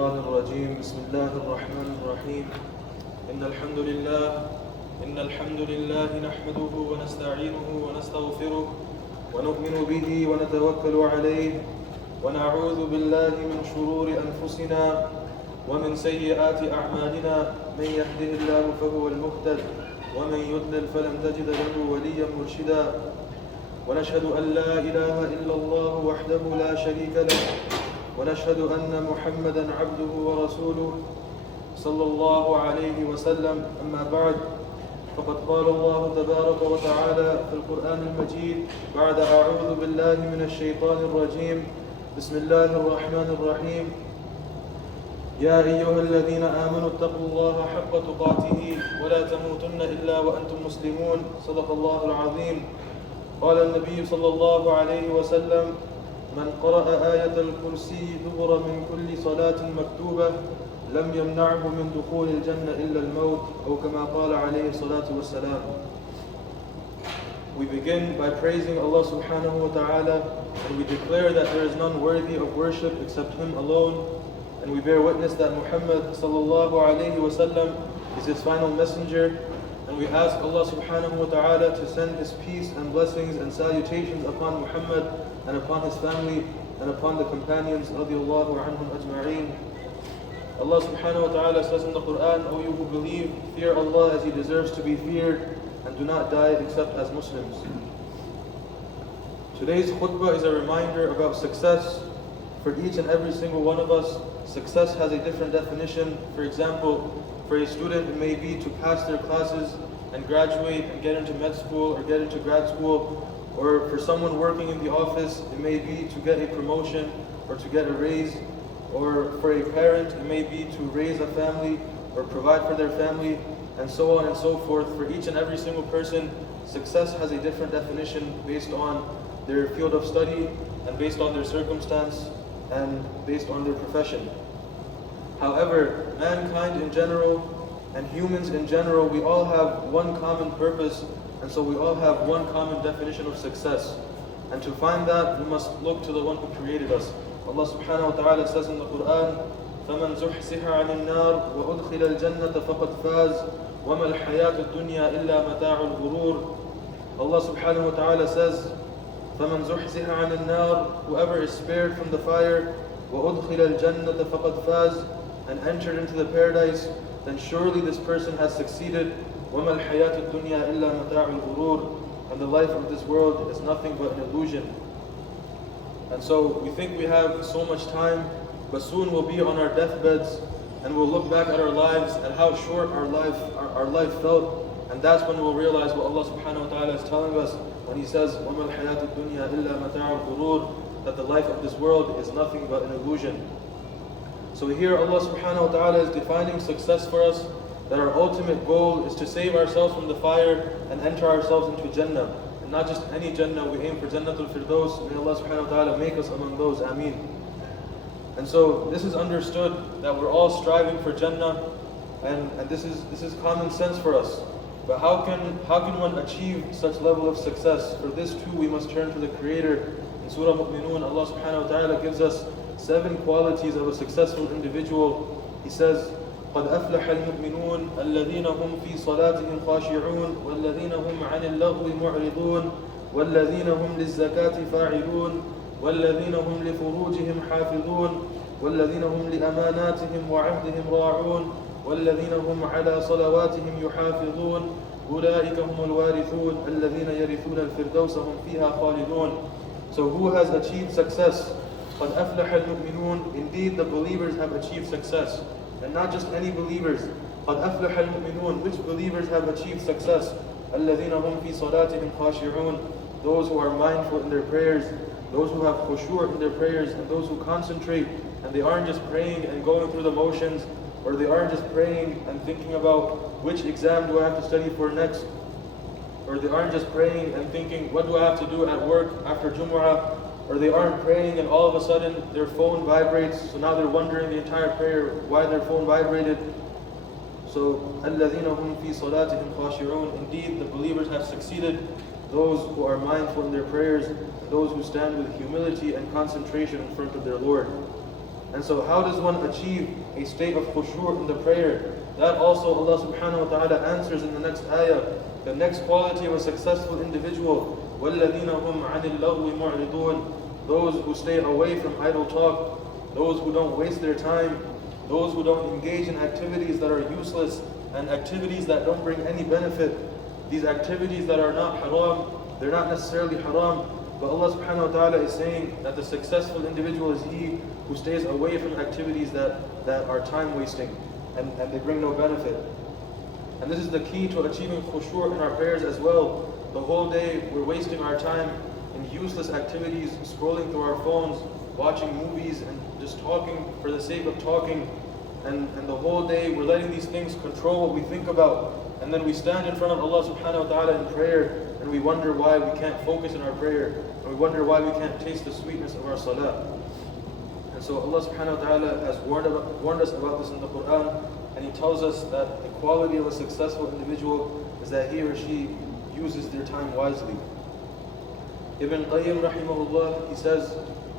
الشيطان الرجيم بسم الله الرحمن الرحيم إن الحمد لله نحمده ونستعينه ونستغفره ونؤمن به ونتوكل عليه ونعوذ بالله من شرور أنفسنا ومن سيئات أعمالنا من يهده الله فهو المهتد ومن يضلل فلن تجد له وليا مرشدا ونشهد أن لا إله إلا الله وحده لا شريك له ونشهد أن محمدا عبده ورسوله صلى الله عليه وسلم أما بعد فقد قال الله تبارك وتعالى في القرآن المجيد بعد أعوذ بالله من الشيطان الرجيم بسم الله الرحمن الرحيم يا أيها الذين آمنوا اتقوا الله حق تقاته ولا تموتن إلا وأنتم مسلمون صدق الله العظيم قال النبي صلى الله عليه وسلم من قرأ آية الكرسي دبر من كل صلاة مكتوبة لم يمنعه من دخول الجنة إلا الموت أو كما قال عليه الصلاة والسلام. We begin by praising Allah subhanahu wa ta'ala, and we declare that there is none worthy of worship except Him alone, and we bear witness that Muhammad sallallahu alayhi wa sallam is His final messenger, and we ask Allah subhanahu wa ta'ala to send His peace and blessings and salutations upon Muhammad and upon his family and upon the companions radiyallahu anhum ajma'een. Allah subhanahu wa ta'ala says in the Quran, O you who believe, fear Allah as He deserves to be feared, and do not die except as Muslims. Today's khutbah is a reminder about success. For each and every single one of us, success has a different definition. For example, for a student it may be to pass their classes and graduate and get into med school or get into grad school. Or for someone working in the office, it may be to get a promotion or to get a raise. Or for a parent, it may be to raise a family or provide for their family, and so on and so forth. For each and every single person, success has a different definition based on their field of study and based on their circumstance and based on their profession. However, mankind in general and humans in general, we all have one common purpose, and so we all have one common definition of success. And to find that, we must look to the one who created us. Allah subhanahu wa ta'ala says in the Quran, فَمَنْ زُحْزِحَ عَنِ النَّارِ وَأُدْخِلَ الْجَنَّةَ فَقَدْ فَازَ وَمَا الْحَيَاةُ الدُّنْيَا إِلَّا مَتَاعُ الْغُرُورِ. Allah subhanahu wa ta'ala says, فَمَنْ زُحْزِحَ عَنِ النَّارِ, whoever is spared from the fire, وَأُدْخِلَ الْجَنَّةَ فَقَدْ فَازَ, and entered into the paradise, then surely this person has succeeded. وَمَا الْحَيَاةُ الدُّنْيَا إِلَّا مَتَاعُ الْغُرُورِ, and the life of this world is nothing but an illusion. And so we think we have so much time, but soon we'll be on our deathbeds and we'll look back at our lives and how short our life felt, and that's when we'll realize what Allah subhanahu wa ta'ala is telling us when He says وَمَا الْحَيَاةُ الدُّنْيَا إِلَّا مَتَاعُ الْغُرُورِ, that the life of this world is nothing but an illusion. So here Allah subhanahu wa ta'ala is defining success for us, that our ultimate goal is to save ourselves from the fire and enter ourselves into Jannah. And not just any Jannah, we aim for Jannatul Firdaus. May Allah subhanahu wa ta'ala make us among those, Ameen. And so this is understood that we're all striving for Jannah, and this is common sense for us. But how can one achieve such level of success? For this too we must turn to the Creator. In Surah Mu'minun, Allah subhanahu wa ta'ala gives us 7 qualities of a successful individual. He says, قد أفلح المؤمنون الذين هم في صلاتهم خاشعون والذين هم عن اللغو معرضون والذين هم للزكاة فاعلون والذين هم لفروجهم حافظون والذين هم لأماناتهم وعهدهم راعون والذين هم على صلواتهم يحافظون أولئك هم الوارثون الذين يرثون الفردوس هم فيها خالدون. So who has achieved success? قد أفلح المؤمنون, indeed the believers have achieved success. And not just any believers. قد أفلح المؤمنون, which believers have achieved success? الذين هم في صلاتهم خاشعون, those who are mindful in their prayers, those who have khushu' in their prayers, and those who concentrate, and they aren't just praying and going through the motions, or they aren't just praying and thinking about which exam do I have to study for next, or they aren't just praying and thinking what do I have to do at work after Jumu'ah, or they aren't praying and all of a sudden their phone vibrates, so now they're wondering the entire prayer why their phone vibrated. So, الَّذِينَ هُمْ فِي صَلَاتِهِمْ خَاشِعُونَ, indeed the believers have succeeded, those who are mindful in their prayers, those who stand with humility and concentration in front of their Lord. And so how does one achieve a state of khushu' in the prayer? That also Allah subhanahu wa ta'ala answers in the next ayah. The next quality of a successful individual, وَالَّذِينَ هُمْ عَنِ اللَّغْوِ مُعْرِضُونَ, those who stay away from idle talk, those who don't waste their time, those who don't engage in activities that are useless and activities that don't bring any benefit. These activities that are not haram, they're not necessarily haram, but Allah subhanahu wa ta'ala is saying that the successful individual is he who stays away from activities that are time wasting and they bring no benefit. And this is the key to achieving khushu' in our prayers as well. The whole day we're wasting our time in useless activities, scrolling through our phones, watching movies and just talking for the sake of talking. And the whole day we're letting these things control what we think about. And then we stand in front of Allah subhanahu wa ta'ala in prayer and we wonder why we can't focus in our prayer. And we wonder why we can't taste the sweetness of our salah. And so Allah subhanahu wa ta'ala has warned us about this in the Quran. And He tells us that the quality of a successful individual is that he or she uses their time wisely. Ibn Qayyim rahimahullah, he says,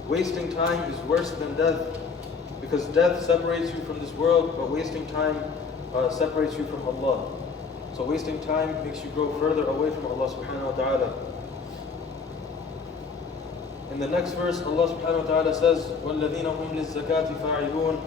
wasting time is worse than death, because death separates you from this world, but wasting time separates you from Allah. So wasting time makes you grow further away from Allah subhanahu wa ta'ala. In the next verse, Allah subhanahu wa ta'ala says, وَالَّذِينَ هُمْ لِلزَّكَاةِ فَاعِلُونَ.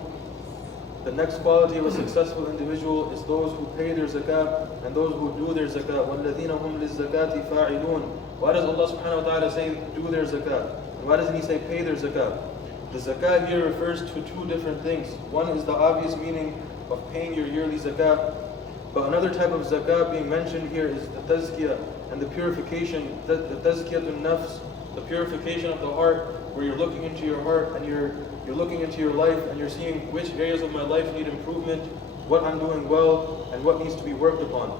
The next quality of a successful individual is those who pay their zakah and those who do their zakah. وَالَّذِينَ هُمْ لِلزَّكَاةِ فَاعِلُونَ. Why does Allah subhanahu wa ta'ala say do their zakah? And why doesn't He say pay their zakah? The zakah here refers to two different things. One is the obvious meaning of paying your yearly zakah. But another type of zakah being mentioned here is the tazkiyah and the purification, the tazkiyatun nafs, the purification of the heart, where you're looking into your heart and you're looking into your life and you're seeing which areas of my life need improvement, what I'm doing well, and what needs to be worked upon.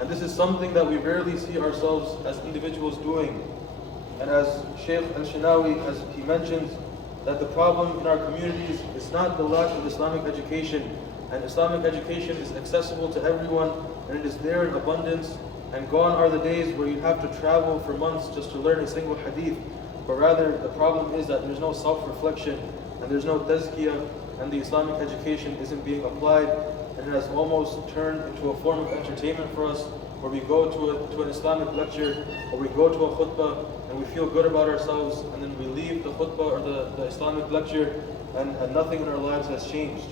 And this is something that we rarely see ourselves as individuals doing. And as Shaykh al-Shinawi, as he mentions, that the problem in our communities is not the lack of Islamic education. And Islamic education is accessible to everyone, and it is there in abundance. And gone are the days where you have to travel for months just to learn a single hadith. But rather, the problem is that there's no self-reflection, and there's no tazkiyah, and the Islamic education isn't being applied, and it has almost turned into a form of entertainment for us, where we go to an Islamic lecture, or we go to a khutbah, and we feel good about ourselves, and then we leave the khutbah or the Islamic lecture, and nothing in our lives has changed.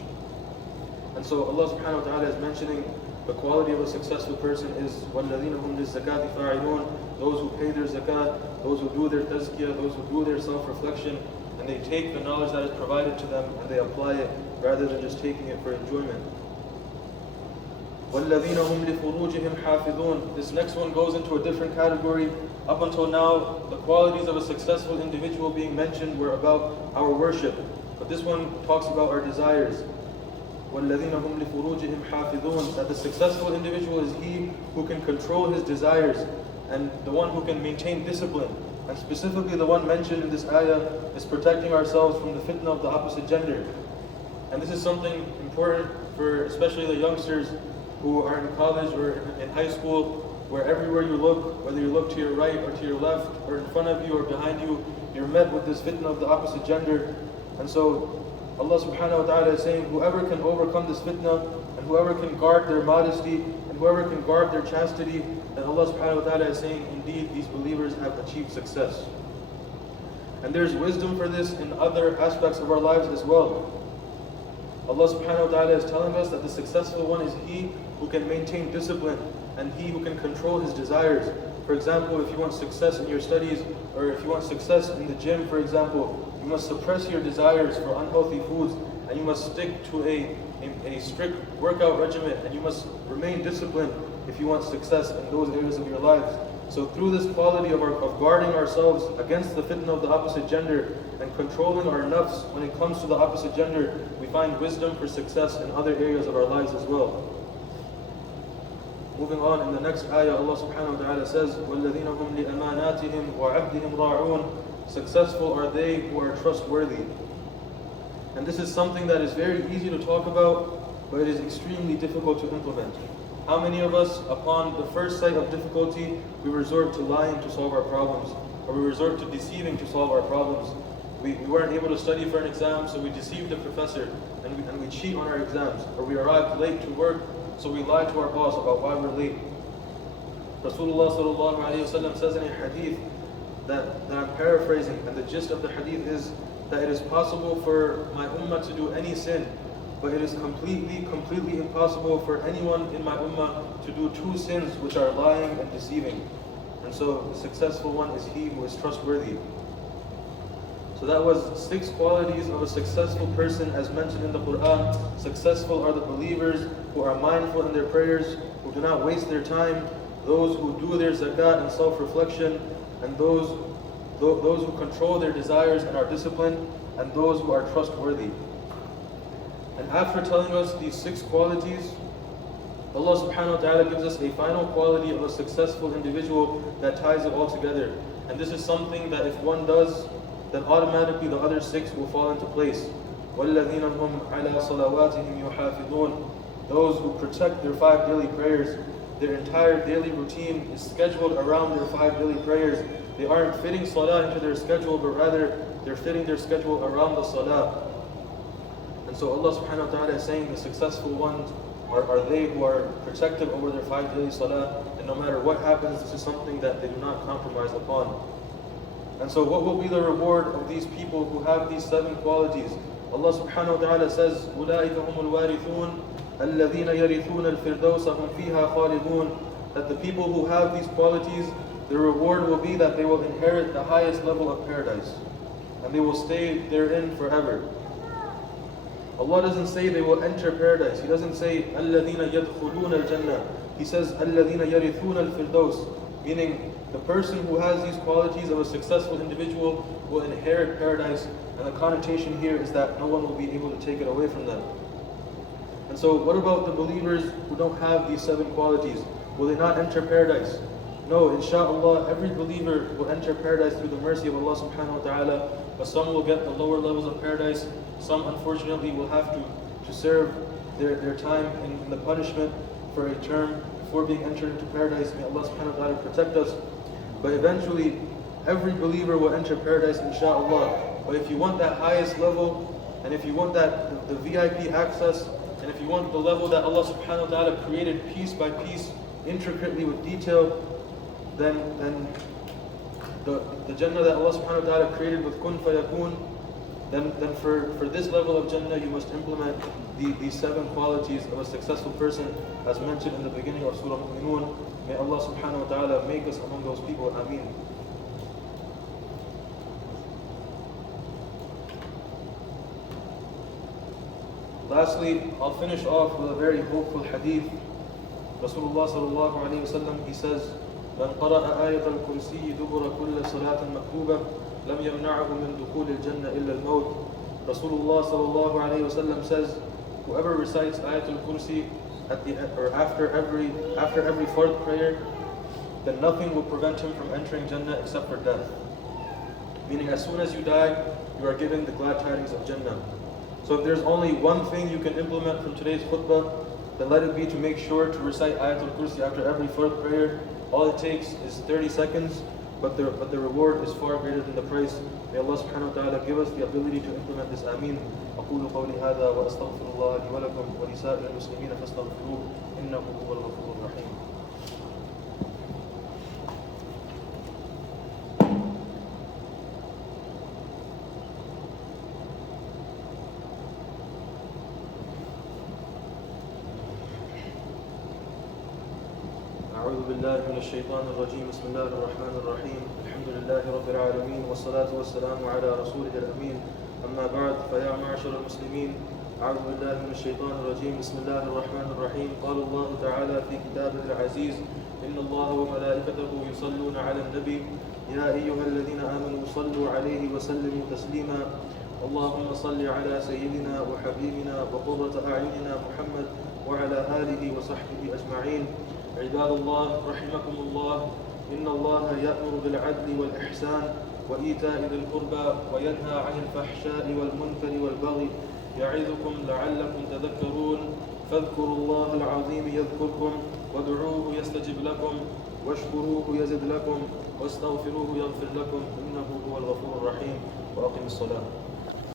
And so Allah subhanahu wa ta'ala is mentioning the quality of a successful person is وَالَّذِينَ هُمْ لِلزَّكَاةِ فَاعِلُونَ, those who pay their zakah, those who do their tazkiyah, those who do their self-reflection, and they take the knowledge that is provided to them and they apply it rather than just taking it for enjoyment. وَالَّذِينَ هُمْ لِفُرُوجِهِمْ حَافِظُونَ. This next one goes into a different category. Up until now, the qualities of a successful individual being mentioned were about our worship. But this one talks about our desires. وَالَّذِينَ هُمْ لِفُرُوجِهِمْ حَافِظُونَ. That the successful individual is he who can control his desires and the one who can maintain discipline. And specifically the one mentioned in this ayah is protecting ourselves from the fitna of the opposite gender. And this is something important for especially the youngsters who are in college or in high school, where everywhere you look, whether you look to your right or to your left, or in front of you or behind you, you're met with this fitna of the opposite gender. And so Allah subhanahu wa ta'ala is saying, whoever can overcome this fitna, and whoever can guard their modesty, and whoever can guard their chastity, then Allah subhanahu wa ta'ala is saying, indeed, these believers have achieved success. And there's wisdom for this in other aspects of our lives as well. Allah subhanahu wa ta'ala is telling us that the successful one is he who can maintain discipline, and he who can control his desires. For example, if you want success in your studies, or if you want success in the gym, for example, you must suppress your desires for unhealthy foods, and you must stick to a strict workout regimen, and you must remain disciplined if you want success in those areas of your lives. So through this quality of guarding ourselves against the fitna of the opposite gender and controlling our nafs when it comes to the opposite gender, we find wisdom for success in other areas of our lives as well. Moving on, in the next ayah, Allah subhanahu wa ta'ala says, وَالَّذِينَ هُمْ لِأَمَانَاتِهِمْ وَعَهْدِهِمْ رَاعُونَ. Successful are they who are trustworthy. And this is something that is very easy to talk about, but it is extremely difficult to implement. How many of us, upon the first sight of difficulty, we resort to lying to solve our problems, or we resort to deceiving to solve our problems? we weren't able to study for an exam, so we deceived the professor and we cheat on our exams. Or we arrived late to work, so we lied to our boss about why we're late. Rasulullah sallallahu alayhi wa sallam says in a hadith that I'm paraphrasing, and the gist of the hadith is that it is possible for my ummah to do any sin, but it is completely impossible for anyone in my ummah to do two sins, which are lying and deceiving. And so the successful one is he who is trustworthy. So that was 6 qualities of a successful person as mentioned in the Quran. Successful are the believers who are mindful in their prayers, who do not waste their time, those who do their zakat and self-reflection, and those who control their desires and are disciplined, and those who are trustworthy. And after telling us these 6 qualities, Allah subhanahu wa ta'ala gives us a final quality of a successful individual that ties it all together. And this is something that if one does, then automatically the other 6 will fall into place. وَالَّذِينَ هُمْ عَلَى صَلَوَاتِهِمْ يُحَافِظُونَ. Those who protect their 5 daily prayers. Their entire daily routine is scheduled around their 5 daily prayers. They aren't fitting salah into their schedule, but rather they're fitting their schedule around the salah. And so Allah subhanahu wa ta'ala is saying the successful ones are they who are protective over their 5 daily salah, and no matter what happens, this is something that they do not compromise upon. And so what will be the reward of these people who have these 7 qualities? Allah subhanahu wa ta'ala says, أُولَٰئِكَ هُمُ الْوَارِثُونَ الَّذِينَ يَرِثُونَ الْفِرْدَوْسَ هُمْ فِيهَا خَالِدُونَ. That the people who have these qualities, the reward will be that they will inherit the highest level of paradise, and they will stay therein forever. Allah doesn't say they will enter paradise. He doesn't say الَّذِينَ يَدْخُلُونَ الْجَنَّةِ. He says الَّذِينَ يَرِثُونَ الْفِرْدَوْسِ, meaning the person who has these qualities of a successful individual will inherit paradise, and the connotation here is that no one will be able to take it away from them. And so what about the believers who don't have these 7 qualities? Will they not enter paradise? No, inshaAllah, every believer will enter paradise through the mercy of Allah subhanahu wa ta'ala, but some will get the lower levels of paradise. Some unfortunately will have to serve their time in the punishment for a term before being entered into paradise. May Allah subhanahu wa ta'ala protect us. But eventually, every believer will enter paradise inshaAllah. But if you want that highest level, and if you want the VIP access, and if you want the level that Allah subhanahu wa ta'ala created piece by piece, intricately with detail, then the Jannah that Allah subhanahu wa ta'ala created with kun fayakun, then for this level of Jannah you must implement these 7 qualities of a successful person as mentioned in the beginning of Surah Mu'minun. May Allah subhanahu wa ta'ala make us among those people. Ameen. Lastly, I'll finish off with a very hopeful hadith. Rasulullah sallallahu alayhi wa sallam, he says, من قرأ آية الكرسي دبر كل صلاة مكتوبة لم يمنعه من دخول الجنة إلا الموت. Rasulullah sallallahu alayhi wa sallam says, whoever recites Ayatul Kursi after every fourth prayer, then nothing will prevent him from entering Jannah except for death. Meaning, as soon as you die, you are given the glad tidings of Jannah. So if there's only one thing you can implement from today's khutbah, then let it be to make sure to recite Ayatul Kursi after every fourth prayer. All it takes is 30 seconds, but the reward is far greater than the price. May Allah subhanahu wa ta'ala give us the ability to implement this. Ameen. أقول قولي هذا وأستغفر الله لي ولكم ولسائر المسلمين فاستغفروه إنه هو الغفور الرحيم. أعوذ بالله من الشيطان الرجيم. بسم الله الرحمن الرحيم. الحمد لله رب العالمين والصلاة والسلام على رسوله الأمين. أما بعد، فيا معشر المسلمين، أعوذ بالله من الشيطان الرجيم. بسم الله الرحمن الرحيم. قال الله تعالى في كتابه العزيز: إن الله وملائكته يصلون على النبي يا أيها الذين آمنوا صلوا عليه وسلموا تسليما. اللهم صل على سيدنا وحبيبنا وقرة أعيننا محمد وعلى آله وصحبه أجمعين. عباد الله رحمكم الله، إن الله يأمر بالعدل والإحسان وإيتاء ذي القربى وينهى عن الفحشاء والمنكر والبغي يعظكم لعلكم تذكرون. فاذكروا الله العظيم يذكركم وادعوه يستجب لكم واشكروه يزد لكم واستغفروه يغفر لكم إنه إنه هو الغفور الرحيم وأقم الصلاة.